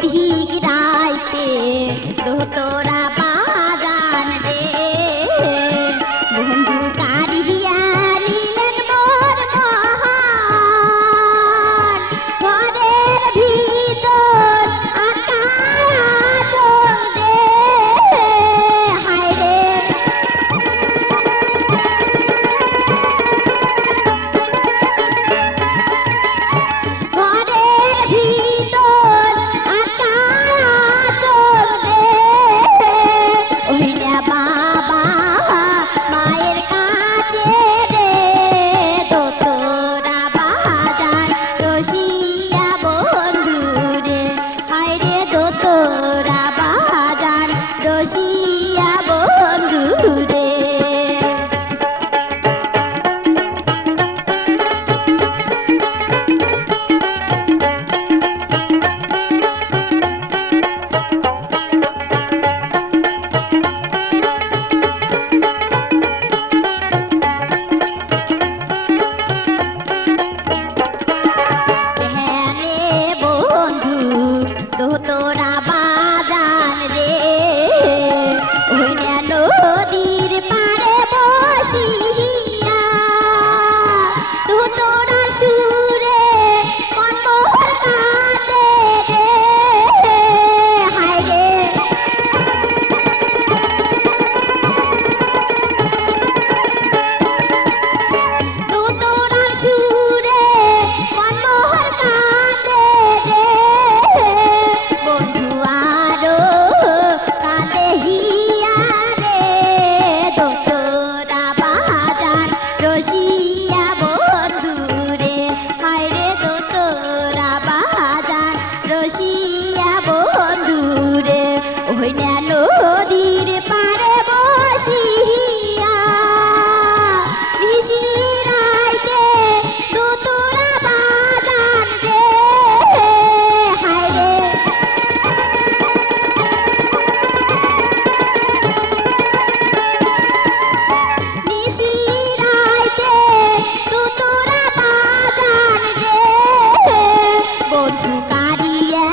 ঠিক রাইতে তোরা বাজান রে বন্ধু কারিয়া নিলেন মোর মহান ঘরের ভিতর আকাশ রে হায় রে ঘরের ভিতর আকাশ রে ওইটা বাবা মায়ের কাছে রে তোরা বাজার রসিয়া বন্ধু রে হায় রে তোরা বাজার রসিয়া বন্ধু রে তোরা বাজান রে ওই নদীর পাড়ে বসিয়া তোরা সুরে মনমোহর কাঁদে রে হায় রে তোরা সুরে মনমোহর কাঁদে রে বন্ধু আরো কাঁদে হিয়া রে তোরা বাজার রসিয়া বন্ধু রে হায় রে তোরা বাজার রসিয়া বন্ধু রে ওই নদীর পাড়ে বসিয়া নিশিরাইতে তোরা বাজার রে হায় রে নিশিরাইতে তোরা বাজার রে বন্ধু কারিয়া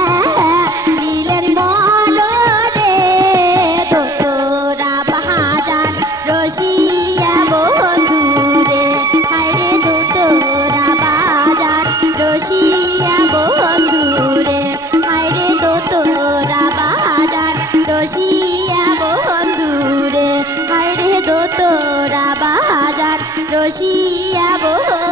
নিলেন মন রে তোরা বাজার রসিয়া বন্ধু রে হায় রে তোরা বাজার রসিয়া বন্ধু রে হায় রে তোরা বাজার রসিয়া বন্ধু রে হায় রে তোরা বাজার রসিয়া বন্ধু